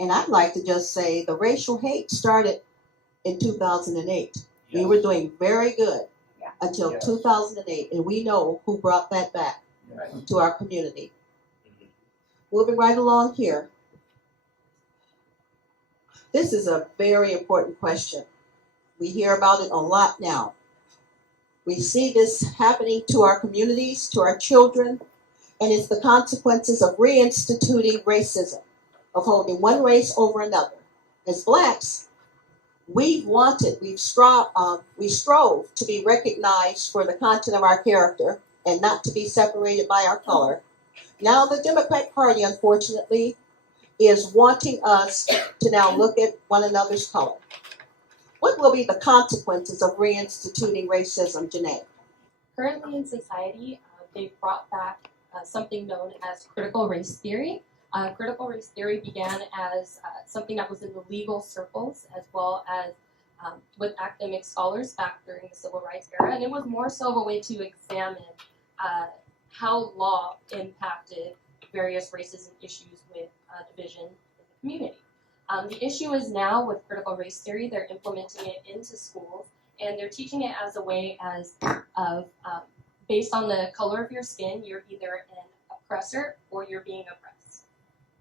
And I'd like to just say the racial hate started in 2008. Yes. We were doing very good until Yes. 2008, and we know who brought that back Yes. to our community. Moving right along here. This is a very important question. We hear about it a lot now. We see this happening to our communities, to our children, and it's the consequences of reinstituting racism, of holding one race over another. As Blacks, we strove to be recognized for the content of our character and not to be separated by our color. Now the Democratic Party, unfortunately, is wanting us to now look at one another's color. What will be the consequences of reinstituting racism, Janae? Currently in society, they've brought back something known as critical race theory. Critical race theory began as something that was in the legal circles as well as with academic scholars back during the civil rights era, and it was more so of a way to examine how law impacted various racism issues with division in the community. The issue is now with critical race theory, they're implementing it into schools, and they're teaching it as a way of based on the color of your skin, you're either an oppressor or you're being oppressed.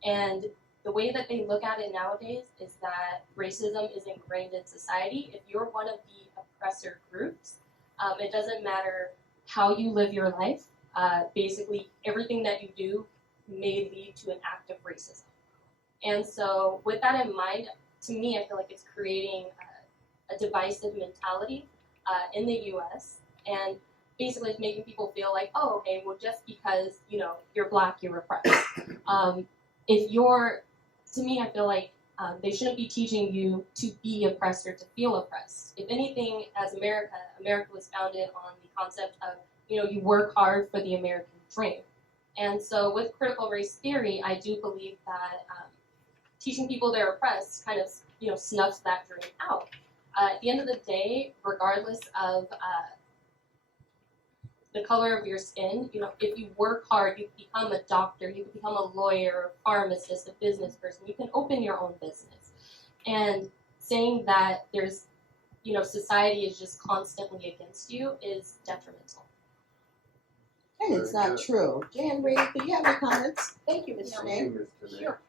And the way that they look at it nowadays is that racism is ingrained in society. If you're one of the oppressor groups, it doesn't matter how you live your life. Basically, everything that you do may lead to an act of racism. And so with that in mind, to me, I feel like it's creating a divisive mentality in the U.S. and basically it's making people feel like, oh, okay, well, just because, you're Black, you're oppressed. To me, I feel like they shouldn't be teaching you to be oppressed or to feel oppressed. If anything, as America was founded on the concept of, you work hard for the American dream. And so with critical race theory, I do believe that teaching people they're oppressed kind of, snuffs that dream out. At the end of the day, regardless of the color of your skin, if you work hard, you can become a doctor, you can become a lawyer, a pharmacist, a business person, you can open your own business. And saying that there's, society is just constantly against you is detrimental. And it's not true. Jan Reed, do you have any comments? Thank you, Ms. Janae. Sure.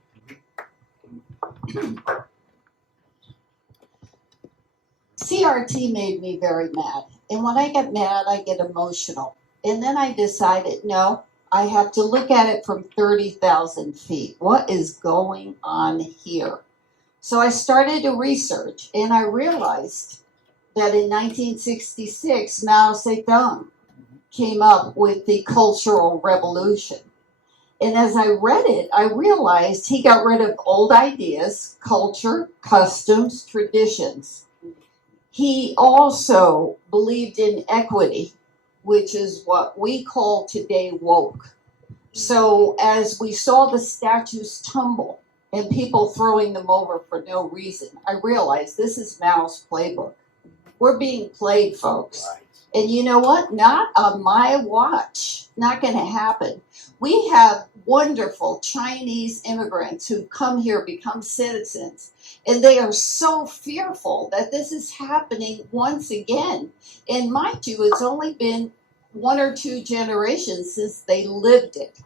CRT made me very mad. And when I get mad, I get emotional. And then I decided, no, I have to look at it from 30,000 feet. What is going on here? So I started to research, and I realized that in 1966, Mao Zedong came up with the Cultural Revolution. And as I read it, I realized he got rid of old ideas, culture, customs, traditions. He also believed in equity, which is what we call today woke. So as we saw the statues tumble and people throwing them over for no reason, I realized this is Mao's playbook. We're being played, folks. Right. And you know what? Not on my watch. Not going to happen. We have wonderful Chinese immigrants who come here, become citizens, and they are so fearful that this is happening once again. And mind you, it's only been 1 or 2 generations since they lived it.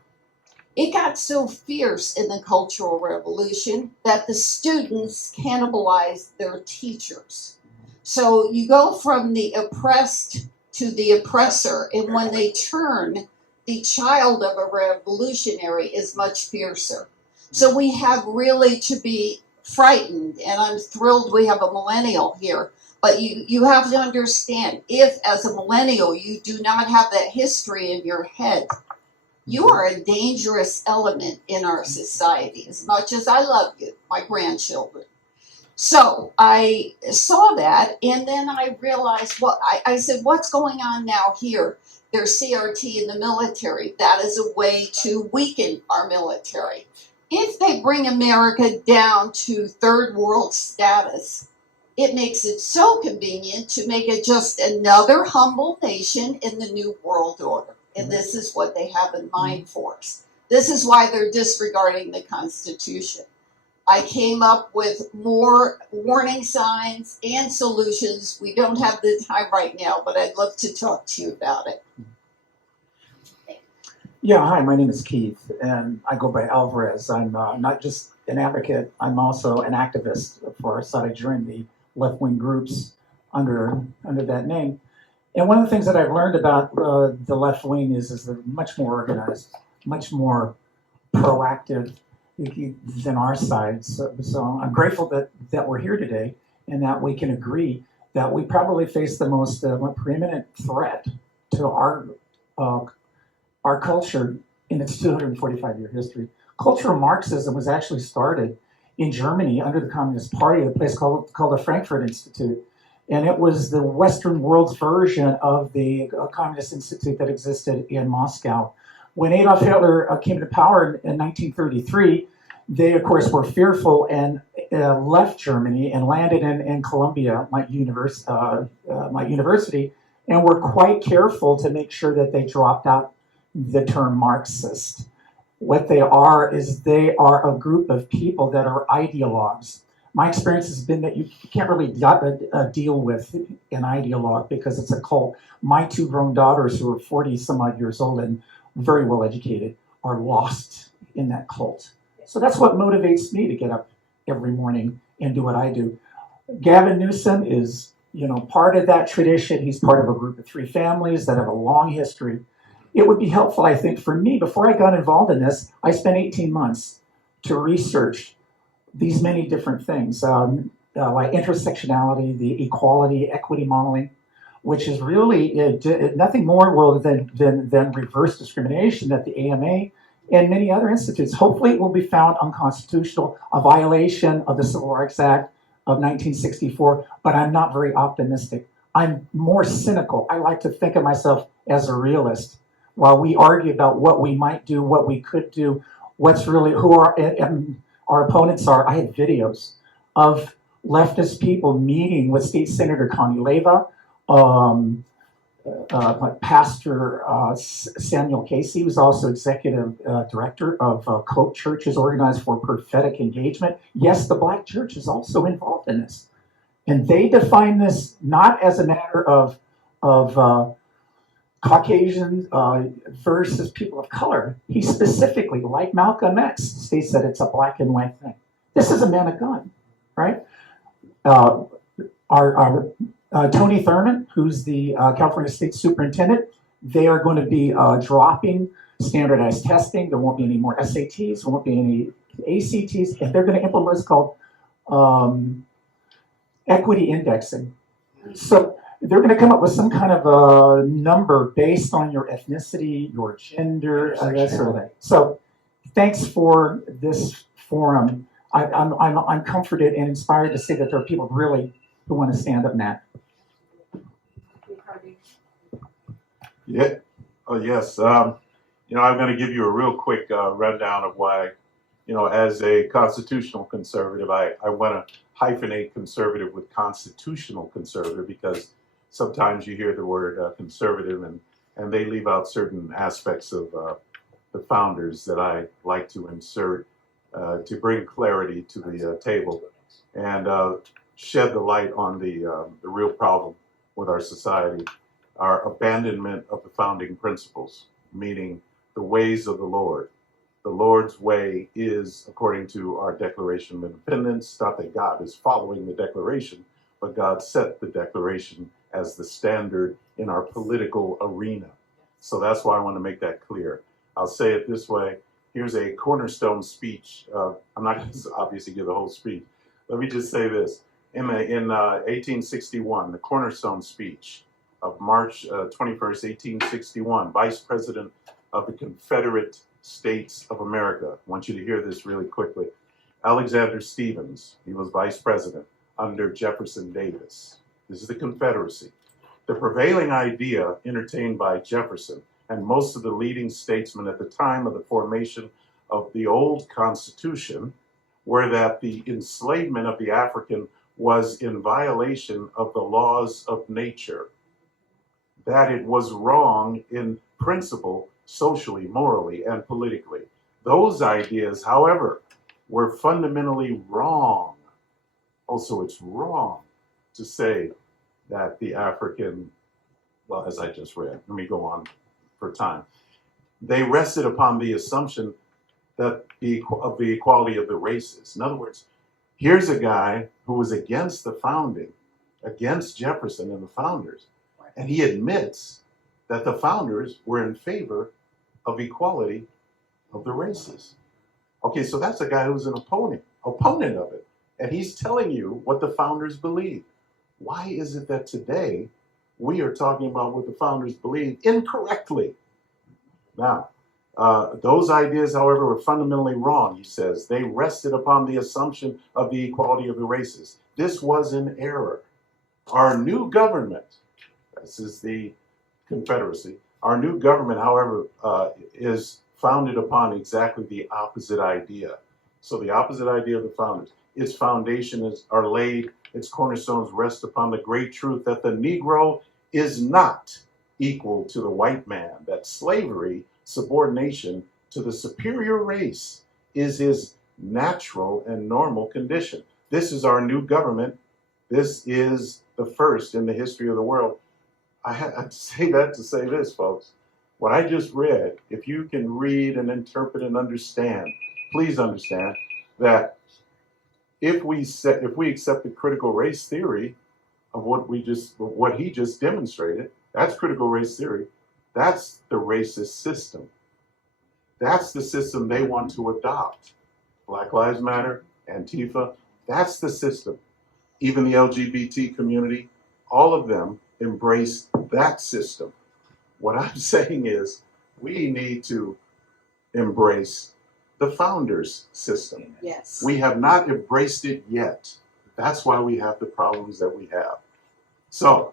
It got so fierce in the Cultural Revolution that the students cannibalized their teachers. So you go from the oppressed to the oppressor, and when they turn, the child of a revolutionary is much fiercer. So we have really to be frightened, and I'm thrilled we have a millennial here. But you have to understand, if as a millennial you do not have that history in your head, you are a dangerous element in our society, as much as I love you, my grandchildren. So I saw that, and then I realized, I said, what's going on now here? There's CRT in the military. That is a way to weaken our military. If they bring America down to third world status, it makes it so convenient to make it just another humble nation in the new world order. And this is what they have in mind for us. This is why they're disregarding the Constitution. I came up with more warning signs and solutions. We don't have the time right now, but I'd love to talk to you about it. Yeah, hi, my name is Keith, and I go by Alvarez. I'm not just an advocate, I'm also an activist for us. I joined the left-wing groups under that name. And one of the things that I've learned about the left wing is they're much more organized, much more proactive than our side. So I'm grateful that we're here today and that we can agree that we probably face the most preeminent threat to our culture in its 245-year history. Cultural Marxism was actually started in Germany under the Communist Party at a place called the Frankfurt Institute. And it was the Western world's version of the Communist Institute that existed in Moscow. When Adolf Hitler came to power in 1933, they, of course, were fearful and left Germany and landed in Columbia, my university, and were quite careful to make sure that they dropped out the term Marxist. What they are is they are a group of people that are ideologues. My experience has been that you can't really deal with an ideologue because it's a cult. My two grown daughters, who are 40 some odd years old and very well educated, are lost in that cult. So that's what motivates me to get up every morning and do what I do. Gavin Newsom is, part of that tradition. He's part of a group of 3 families that have a long history. It would be helpful, I think, for me, before I got involved in this, I spent 18 months to research these many different things, like intersectionality, the equality, equity modeling, which is really nothing more than reverse discrimination that the AMA and many other institutes. Hopefully it will be found unconstitutional, a violation of the Civil Rights Act of 1964, but I'm not very optimistic. I'm more cynical. I like to think of myself as a realist. While we argue about what we might do, what we could do, who our opponents are, I had videos of leftist people meeting with State Senator Connie Leyva, Pastor Samuel Casey, who's also executive director of Cope Churches Organized for Prophetic Engagement. Yes, the Black Church is also involved in this. And they define this not as a matter of Caucasian versus people of color. He specifically, like Malcolm X, states that it's a black and white thing. This is a man of God, right? Our Tony Thurmond, who's the California State Superintendent, they are going to be dropping standardized testing. There won't be any more SATs, there won't be any ACTs, and they're going to implement what's called equity indexing. So they're going to come up with some kind of a number based on your ethnicity, your gender, that sort of thing. So thanks for this forum. I'm comforted and inspired to see that there are people really who want to stand up now. Yeah. Oh, yes. I'm going to give you a real quick rundown of why, as a constitutional conservative, I want to hyphenate conservative with constitutional conservative, because sometimes you hear the word conservative and they leave out certain aspects of the founders that I like to insert to bring clarity to the table and shed the light on the real problem with our society, our abandonment of the founding principles, meaning the ways of the Lord. The Lord's way is, according to our Declaration of Independence, not that God is following the Declaration, but God set the Declaration as the standard in our political arena. So that's why I want to make that clear. I'll say it this way. Here's a cornerstone speech. I'm not going to obviously give the whole speech. Let me just say this. In 1861, the cornerstone speech of March 21st, 1861, Vice President of the Confederate States of America. I want you to hear this really quickly. Alexander Stephens, he was Vice President under Jefferson Davis. This is the Confederacy. The prevailing idea entertained by Jefferson and most of the leading statesmen at the time of the formation of the old Constitution were that the enslavement of the African was in violation of the laws of nature, that it was wrong in principle, socially, morally, and politically. Those ideas, however, we're fundamentally wrong. Also, it's wrong to say that the African, well, as I just read, let me go on for time. They rested upon the assumption that of the equality of the races. In other words, here's a guy who was against the founding, against Jefferson and the founders, and he admits that the founders were in favor of equality of the races. Okay, so that's a guy who's an opponent of it, and he's telling you what the founders believed. Why is it that today we are talking about what the founders believed incorrectly? Now, those ideas, however, were fundamentally wrong, he says. They rested upon the assumption of the equality of the races. This was an error. Our new government, this is the Confederacy, our new government, however, is founded upon exactly the opposite idea. So the opposite idea of the founders. Its foundations are laid, its cornerstones rest upon the great truth that the Negro is not equal to the white man, that slavery, subordination to the superior race, is his natural and normal condition. This is our new government. This is the first in the history of the world. I say that to say this, folks. What I just read, if you can read and interpret and understand, please understand that if we accept the critical race theory of what he just demonstrated, that's critical race theory. That's the racist system. That's the system they want to adopt. Black Lives Matter, Antifa, that's the system. Even the LGBT community, all of them embrace that system. What I'm saying is we need to embrace the founders' system. Yes. We have not embraced it yet. That's why we have the problems that we have. So,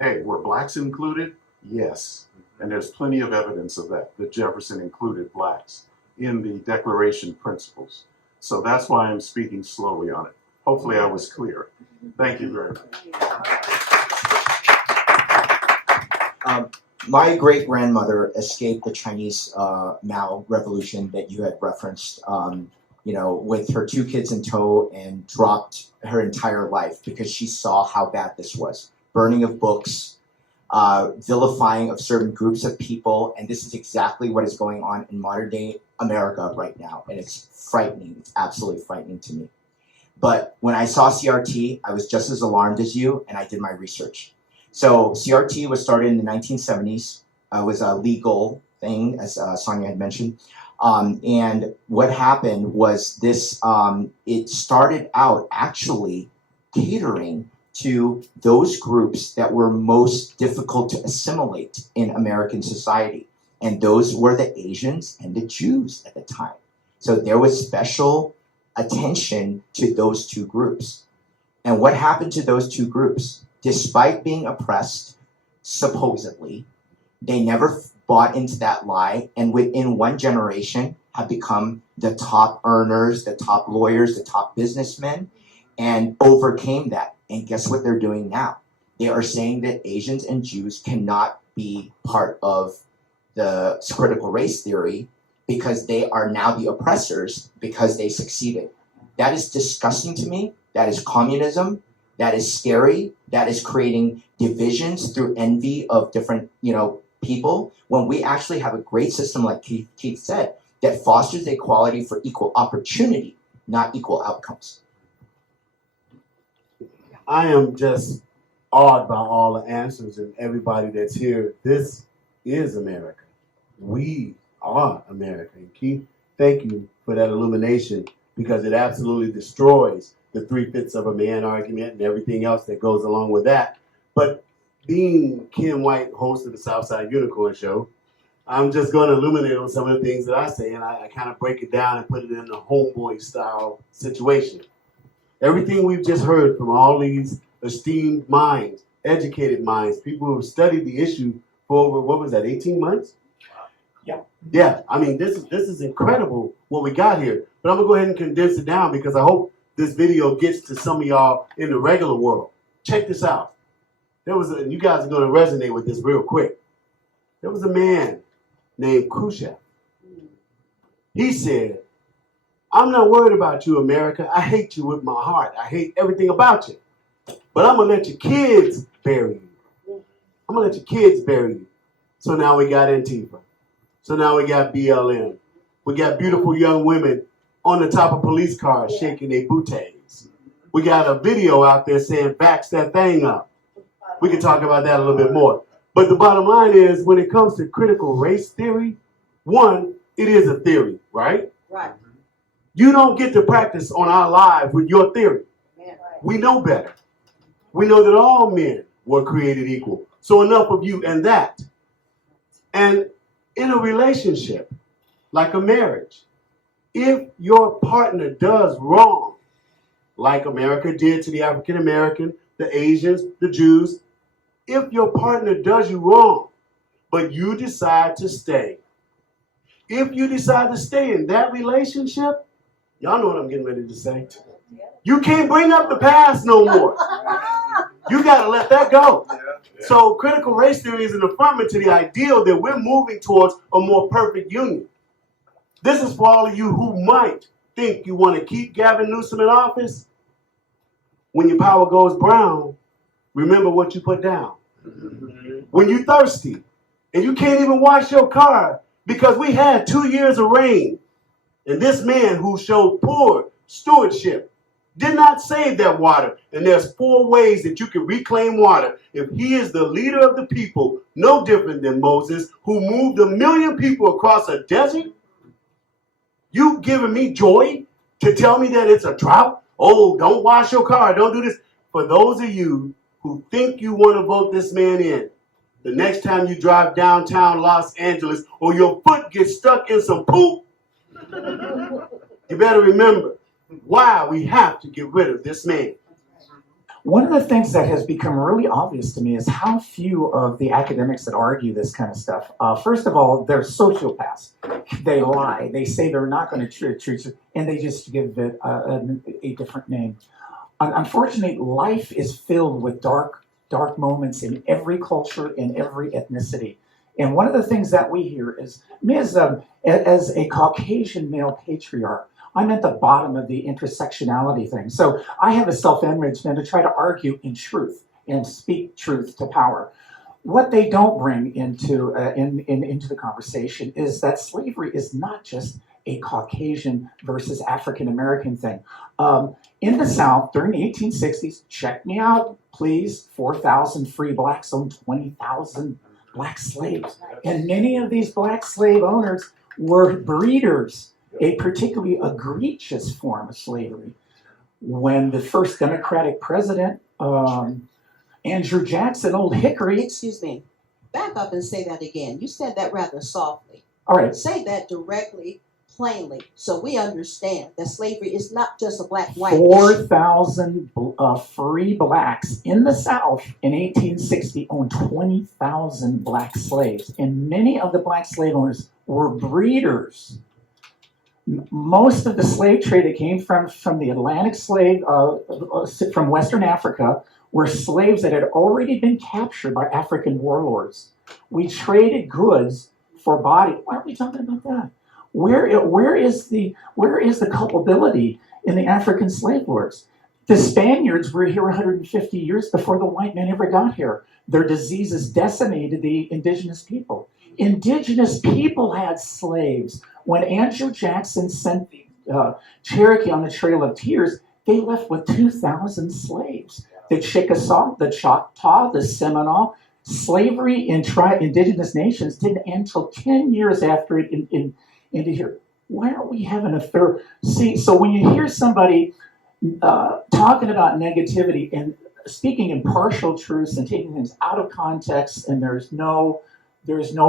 hey, were blacks included? Yes. And there's plenty of evidence of that Jefferson included blacks in the Declaration Principles. So that's why I'm speaking slowly on it. Hopefully I was clear. Thank you very much. My great-grandmother escaped the Chinese Mao Revolution that you had referenced, with her 2 kids in tow, and dropped her entire life because she saw how bad this was. Burning of books, vilifying of certain groups of people, and this is exactly what is going on in modern-day America right now, and it's frightening. It's absolutely frightening to me. But when I saw CRT, I was just as alarmed as you, and I did my research. So CRT was started in the 1970s. It was a legal thing, as Sonia had mentioned. And what happened was this, it started out actually catering to those groups that were most difficult to assimilate in American society. And those were the Asians and the Jews at the time. So there was special attention to those 2 groups. And what happened to those 2 groups? Despite being oppressed, supposedly, they never bought into that lie, and within 1 generation have become the top earners, the top lawyers, the top businessmen, and overcame that. And guess what they're doing now? They are saying that Asians and Jews cannot be part of the critical race theory because they are now the oppressors because they succeeded. That is disgusting to me. That is communism. That is scary. That is creating divisions through envy of different, people, when we actually have a great system, like Keith said, that fosters equality for equal opportunity, not equal outcomes. I am just awed by all the answers and everybody that's here. This is America. We are America. And Keith, thank you for that illumination, because it absolutely destroys the 3/5 of a man argument and everything else that goes along with that. But being Ken White, host of the Southside Unicorn Show, I'm just going to illuminate on some of the things that I say, and I kind of break it down and put it in a homeboy style situation. Everything we've just heard from all these esteemed minds, educated minds, people who have studied the issue for over, what was that, 18 months? Yeah, I mean, this is incredible what we got here. But I'm going to go ahead and condense it down, because I hope this video gets to some of y'all in the regular world. Check this out. You guys are going to resonate with this real quick. There was a man named Khrushchev. He said, I'm not worried about you, America. I hate you with my heart. I hate everything about you. But I'm going to let your kids bury you. I'm going to let your kids bury you. So now we got Antifa. So now we got BLM. We got beautiful young women on the top of police cars shaking their booties. We got a video out there saying, backs that thing up. We can talk about that a little bit more. But the bottom line is, when it comes to critical race theory, one, it is a theory, right? Right. You don't get to practice on our lives with your theory. We know better. We know that all men were created equal. So enough of you and that. And in a relationship, like a marriage, if your partner does wrong, like America did to the African American, the Asians, the Jews, if your partner does you wrong, but you decide to stay, if you decide to stay in that relationship, y'all know what I'm getting ready to say. You can't bring up the past no more. You got to let that go. So critical race theory is an affirmation to the ideal that we're moving towards a more perfect union. This is for all of you who might think you want to keep Gavin Newsom in office. When your power goes brown, remember what you put down. When you're thirsty and you can't even wash your car because we had 2 years of rain, and this man who showed poor stewardship did not save that water. And there's 4 ways that you can reclaim water. If he is the leader of the people, no different than Moses, who moved 1 million people across a desert, you giving me joy to tell me that it's a drought? Oh, don't wash your car. Don't do this. For those of you who think you want to vote this man in, the next time you drive downtown Los Angeles or your foot gets stuck in some poop, you better remember why we have to get rid of this man. One of the things that has become really obvious to me is how few of the academics that argue this kind of stuff, first of all, they're sociopaths. They lie. They say they're not going to treat you, and they just give it a different name. Unfortunately, life is filled with dark moments in every culture, in every ethnicity. And one of the things that we hear is, me as a Caucasian male patriarch, I'm at the bottom of the intersectionality thing. So I have a self-image then to try to argue in truth and speak truth to power. What they don't bring into the conversation is that slavery is not just a Caucasian versus African American thing. In the South, during the 1860s, check me out, please, 4,000 free blacks owned 20,000 black slaves. And many of these black slave owners were breeders, a particularly egregious form of slavery. When the first Democratic president, Andrew Jackson, Old Hickory. Excuse me. Back up and say that again. You said that rather softly. All right. Say that directly, plainly, so we understand that slavery is not just a black-white 4,000 free blacks in the South in 1860 owned 20,000 black slaves. And many of the black slave owners were breeders. Most of the slave trade that came from the Atlantic slave, from Western Africa, were slaves that had already been captured by African warlords. We traded goods for body. Why aren't we talking about that? Where is the culpability in the African slave lords? The Spaniards were here 150 years before the white men ever got here. Their diseases decimated the indigenous people. Indigenous people had slaves. When Andrew Jackson sent the Cherokee on the Trail of Tears, they left with 2,000 slaves. The Chickasaw, the Choctaw, the Seminole. Slavery in indigenous nations didn't end until 10 years after it into here. Why aren't we having a third? See, so when you hear somebody talking about negativity and speaking in partial truths and taking things out of context, and there's no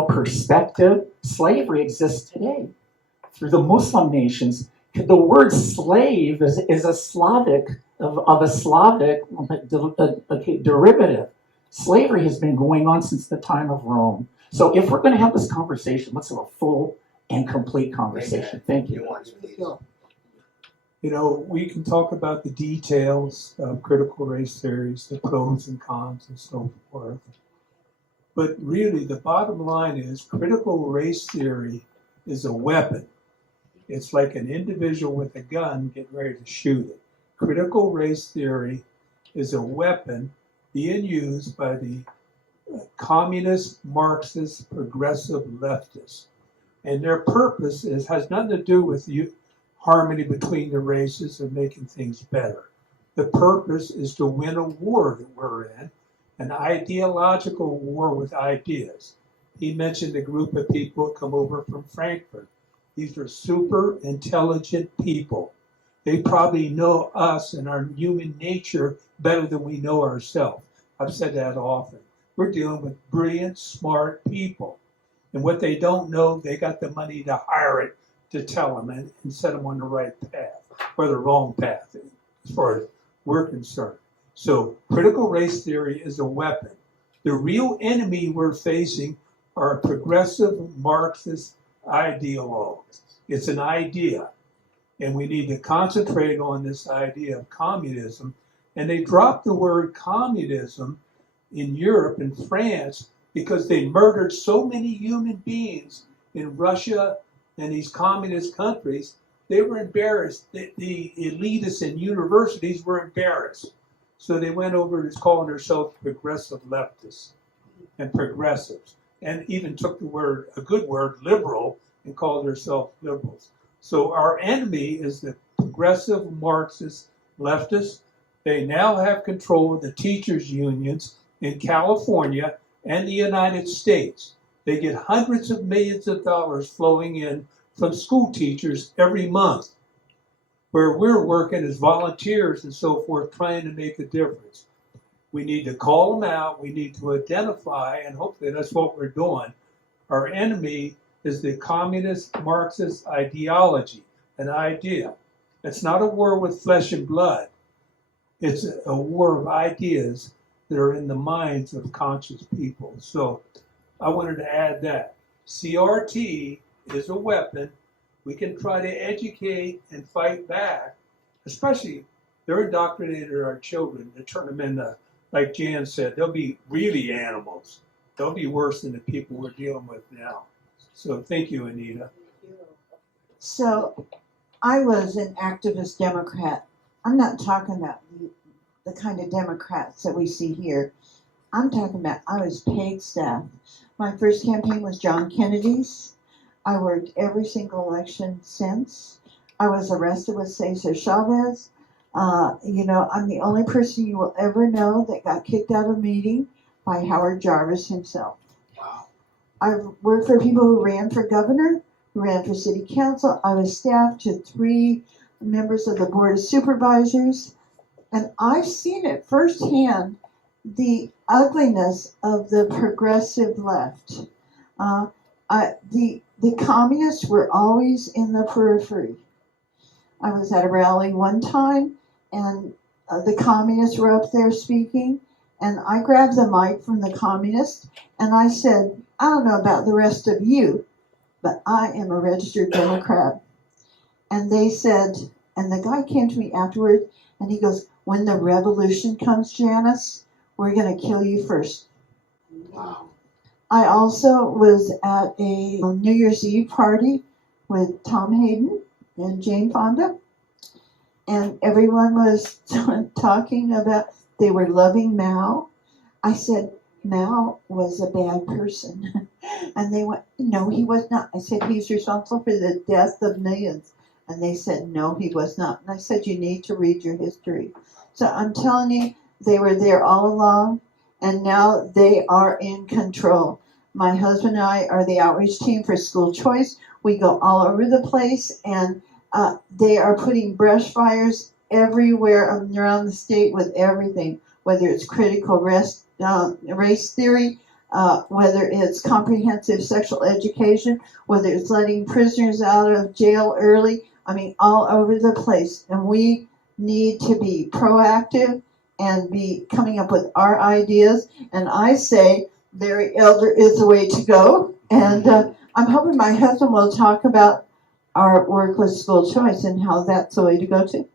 perspective, slavery exists today. Through the Muslim nations, the word slave is a Slavic of a Slavic derivative. Slavery has been going on since the time of Rome. So if we're going to have this conversation, let's have a full and complete conversation. Thank you. You know, we can talk about the details of critical race theories, the pros and cons and so forth. But really, the bottom line is critical race theory is a weapon It's like an individual with a gun getting ready to shoot it. Critical race theory is a weapon being used by the communist, Marxist, progressive leftists. And their purpose has nothing to do with harmony between the races or making things better. The purpose is to win a war that we're in, an ideological war with ideas. He mentioned a group of people come over from Frankfurt. These are super intelligent people. They probably know us and our human nature better than we know ourselves. I've said that often. We're dealing with brilliant, smart people. And what they don't know, they got the money to hire it to tell them and set them on the right path or the wrong path, as far as we're concerned. So critical race theory is a weapon. The real enemy we're facing are progressive Marxist ideologues. It's an idea. And we need to concentrate on this idea of communism. And they dropped the word communism in Europe and France because they murdered so many human beings in Russia and these communist countries. They were embarrassed. The elitists in universities were embarrassed. So they went over to calling themselves progressive leftists and progressives, and even took the word, a good word, liberal, and called themselves liberals. So our enemy is the progressive Marxist leftists. They now have control of the teachers' unions in California and the United States. They get hundreds of millions of dollars flowing in from school teachers every month, where we're working as volunteers and so forth, trying to make a difference. We need to call them out. We need to identify, and hopefully that's what we're doing. Our enemy is the communist Marxist ideology, an idea. It's not a war with flesh and blood. It's a war of ideas that are in the minds of conscious people. So I wanted to add that. CRT is a weapon. We can try to educate and fight back, especially they're indoctrinated our children to turn them into, like Jan said, they'll be really animals. They'll be worse than the people we're dealing with now. So thank you, Anita. So I was an activist Democrat. I'm not talking about the kind of Democrats that we see here. I'm talking about I was paid staff. My first campaign was John Kennedy's. I worked every single election since. I was arrested with Cesar Chavez. I'm the only person you will ever know that got kicked out of a meeting by Howard Jarvis himself. Wow. I've worked for people who ran for governor, who ran for city council. I was staff to 3 members of the board of supervisors. And I've seen it firsthand, the ugliness of the progressive left. The communists were always in the periphery. I was at a rally one time, and the communists were up there speaking, and I grabbed the mic from the communists, and I said, I don't know about the rest of you, but I am a registered Democrat. And they said, and the guy came to me afterwards, and he goes, when the revolution comes, Janice, we're going to kill you first. Wow. I also was at a New Year's Eve party with Tom Hayden and Jane Fonda, and everyone was talking about, they were loving Mao. I said, Mao was a bad person. And they went, no, he was not. I said, he's responsible for the death of millions. And they said, no, he was not. And I said, you need to read your history. So I'm telling you, they were there all along, and now they are in control. My husband and I are the outreach team for school choice. We go all over the place, and they are putting brush fires everywhere around the state with everything, whether it's critical race theory, whether it's comprehensive sexual education, whether it's letting prisoners out of jail early. I mean, all over the place. And we need to be proactive and be coming up with our ideas. And I say, Larry Elder is the way to go. And I'm hoping my husband will talk about our work with school choice and how that's the way to go too.